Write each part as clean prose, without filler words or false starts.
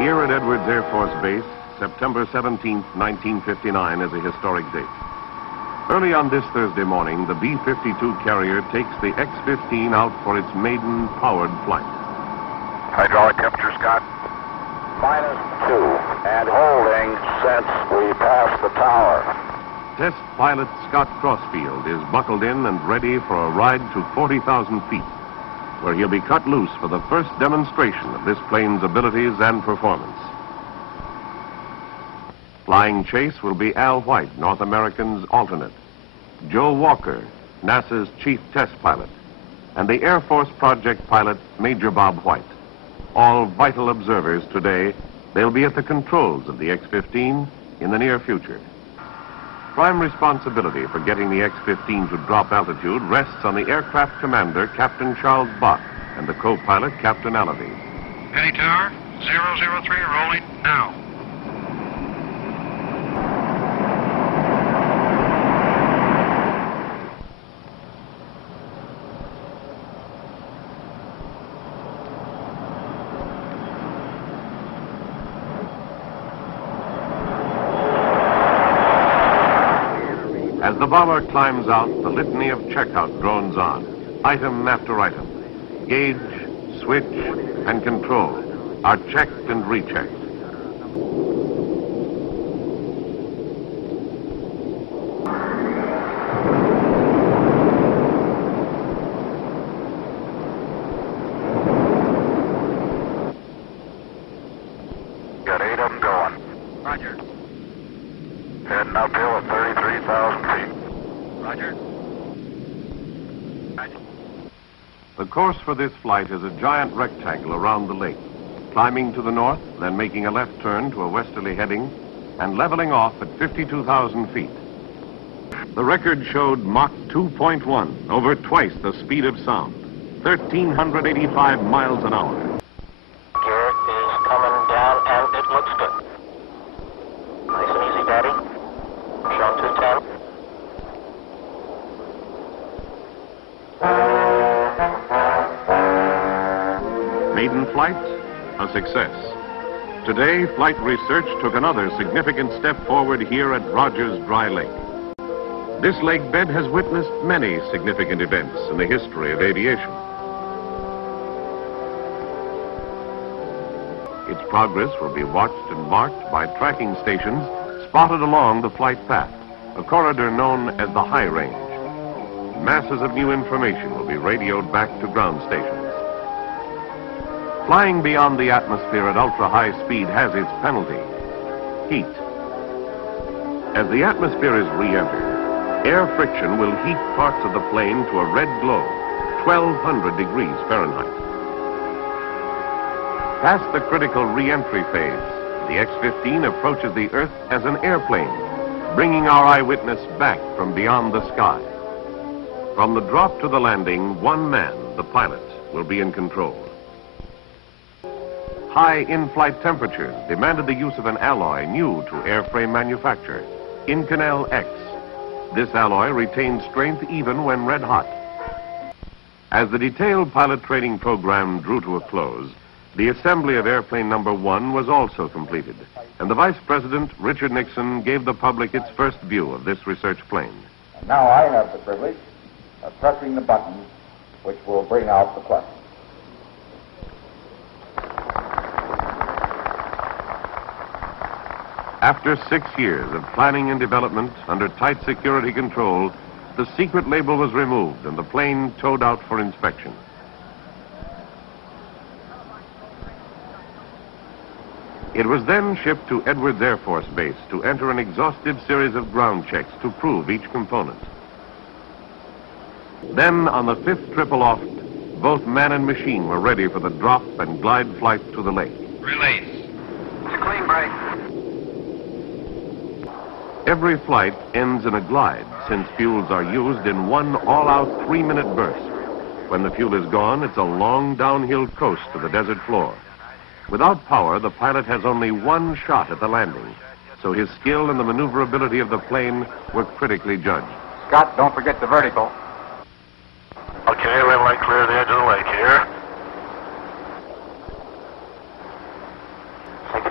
Here at Edwards Air Force Base, September 17, 1959 is a historic date. Early on this Thursday morning, the B-52 carrier takes the X-15 out for its maiden powered flight. Hydraulic temperature, Scott? -2, and holding since we passed the tower. Test pilot Scott Crossfield is buckled in and ready for a ride to 40,000 feet, where he'll be cut loose for the first demonstration of this plane's abilities and performance. Flying chase will be Al White, North American's alternate, Joe Walker, NASA's chief test pilot, and the Air Force project pilot, Major Bob White. All vital observers today. They'll be at the controls of the X-15 in the near future. Prime responsibility for getting the X-15 to drop altitude rests on the aircraft commander, Captain Charles Bach, and the co-pilot, Captain Allaby. Penny Tower, 003, rolling now. As the bomber climbs out, the litany of checkout drones on, item after item. Gauge, switch, and control are checked and rechecked. Got 8 of them going. Roger. Heading uphill at 33,000 feet. Roger. Roger. The course for this flight is a giant rectangle around the lake, climbing to the north, then making a left turn to a westerly heading, and leveling off at 52,000 feet. The record showed Mach 2.1, over twice the speed of sound, 1,385 miles an hour. Gear is coming down, and it looks good. Nice and easy, Daddy. Shown 210. Maiden flight, a success. Today, flight research took another significant step forward here at Rogers Dry Lake. This lake bed has witnessed many significant events in the history of aviation. Its progress will be watched and marked by tracking stations spotted along the flight path, a corridor known as the High Range. Masses of new information will be radioed back to ground stations. Flying beyond the atmosphere at ultra-high speed has its penalty: heat. As the atmosphere is re-entered, air friction will heat parts of the plane to a red glow, 1,200 degrees Fahrenheit. Past the critical re-entry phase, the X-15 approaches the Earth as an airplane, bringing our eyewitness back from beyond the sky. From the drop to the landing, one man, the pilot, will be in control. High in-flight temperatures demanded the use of an alloy new to airframe manufacture, Inconel X. This alloy retains strength even when red hot. As the detailed pilot training program drew to a close, the assembly of airplane number 1 was also completed, and the Vice President, Richard Nixon, gave the public its first view of this research plane. And now I have the privilege of pressing the button which will bring out the plane. After 6 years of planning and development under tight security control, the secret label was removed and the plane towed out for inspection. It was then shipped to Edwards Air Force Base to enter an exhaustive series of ground checks to prove each component. Then, on the 5th trip aloft, both man and machine were ready for the drop and glide flight to the lake. Release. It's a clean break. Every flight ends in a glide, since fuels are used in one all-out 3-minute burst. When the fuel is gone, it's a long downhill coast to the desert floor. Without power, the pilot has only one shot at the landing, so his skill and the maneuverability of the plane were critically judged. Scott, don't forget the vertical. Okay, we'll let clear the edge of the lake here.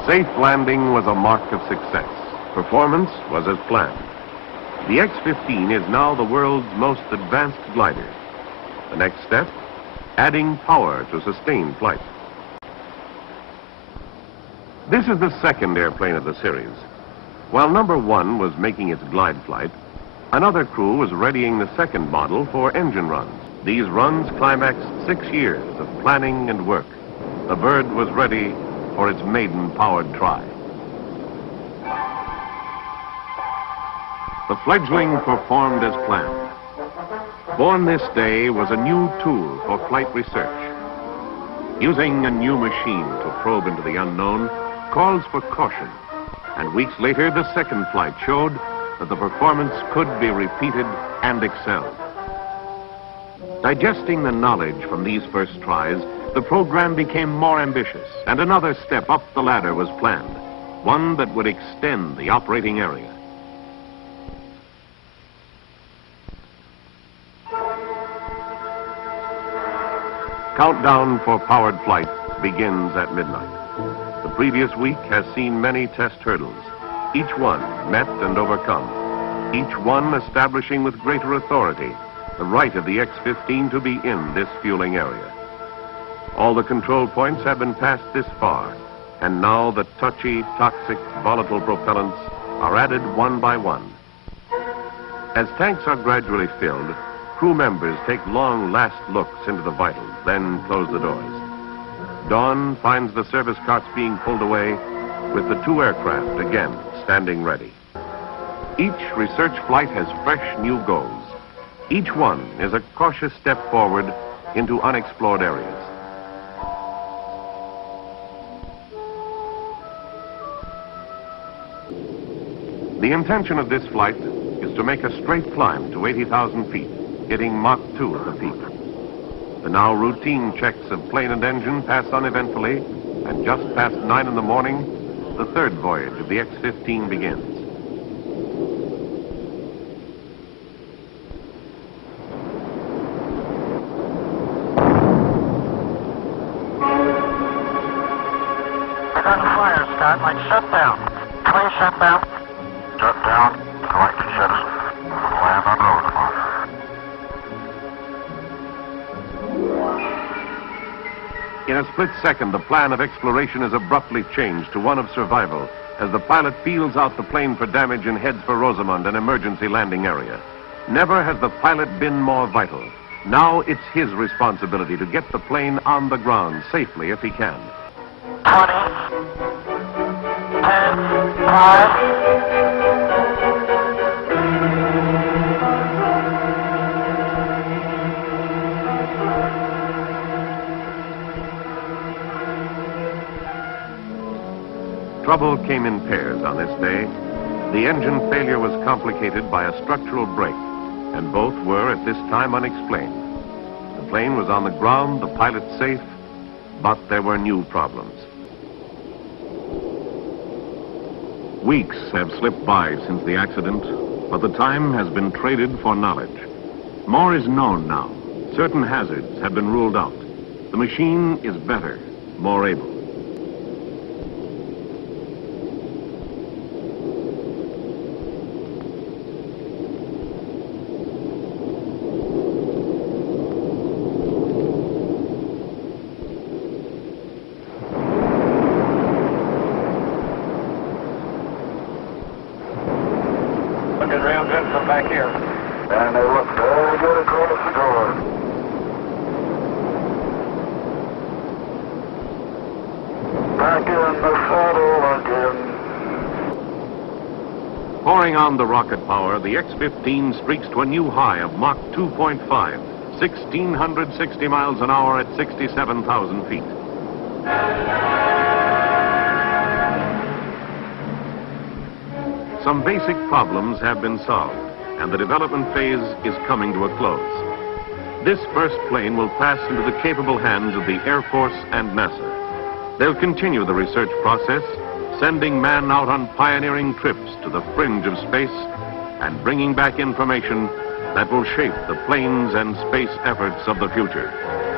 Safe landing was a mark of success. Performance was as planned. The X-15 is now the world's most advanced glider. The next step, adding power to sustain flight. This is the second airplane of the series. While number 1 was making its glide flight, another crew was readying the second model for engine runs. These runs climaxed 6 years of planning and work. The bird was ready for its maiden-powered try. The fledgling performed as planned. Born this day was a new tool for flight research. Using a new machine to probe into the unknown calls for caution, and weeks later the second flight showed that the performance could be repeated and excelled. Digesting the knowledge from these first tries, the program became more ambitious, and another step up the ladder was planned, one that would extend the operating area. Countdown for powered flight begins at midnight. The previous week has seen many test hurdles, each one met and overcome, each one establishing with greater authority the right of the X-15 to be in this fueling area. All the control points have been passed this far, and now the touchy, toxic, volatile propellants are added one by one. As tanks are gradually filled, crew members take long last looks into the vitals, then close the doors. Dawn finds the service carts being pulled away with the 2 aircraft again standing ready. Each research flight has fresh new goals. Each one is a cautious step forward into unexplored areas. The intention of this flight is to make a straight climb to 80,000 feet, hitting Mach 2 at the peak. The now routine checks of plane and engine pass uneventfully, and just past 9 in the morning, the third voyage of the X-15 begins. Curtain fire, Scott, like shutdown. Plane shutdown. Shutdown. Collecting citizen. Land on Rosemont. In a split second, the plan of exploration is abruptly changed to one of survival as the pilot feels out the plane for damage and heads for Rosamond, an emergency landing area. Never has the pilot been more vital. Now it's his responsibility to get the plane on the ground safely if he can. 20, 10, 5. Trouble came in pairs on this day. The engine failure was complicated by a structural break, and both were at this time unexplained. The plane was on the ground, the pilot safe, but there were new problems. Weeks have slipped by since the accident, but the time has been traded for knowledge. More is known now. Certain hazards have been ruled out. The machine is better, more able. From back here. And they look very good across the door. Back in the saddle again. Pouring on the rocket power, the X-15 streaks to a new high of Mach 2.5, 1,660 miles an hour at 67,000 feet. Some basic problems have been solved, and the development phase is coming to a close. This first plane will pass into the capable hands of the Air Force and NASA. They'll continue the research process, sending man out on pioneering trips to the fringe of space and bringing back information that will shape the planes and space efforts of the future.